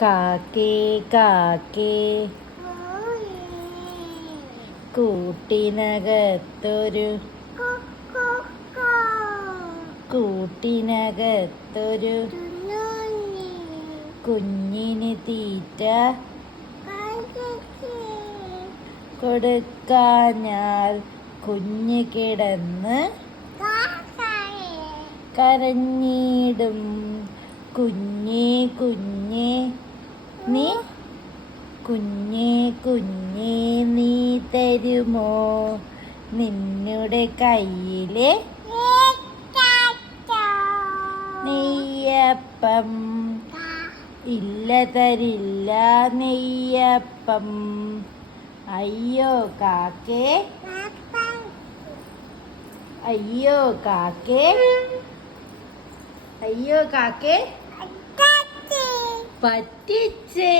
കാക്കേ കാക്കേ കൂട്ടിനകത്തൊരു കുഞ്ഞിന് തീറ്റ കൊടുക്കാഞ്ഞാൽ കുഞ്ഞ് കിടന്ന് കരഞ്ഞിടും. കുഞ്ഞേ കുഞ്ഞേ നീ തരുമോ നിന്നുടെ കയ്യിലെ നെയ്യപ്പം? ഇല്ല, തരില്ല നെയ്യപ്പം. അയ്യോ കാക്കേ, അയ്യോ കാക്കേ, അയ്യോ കാക്കേ, പറ്റിച്ചേ.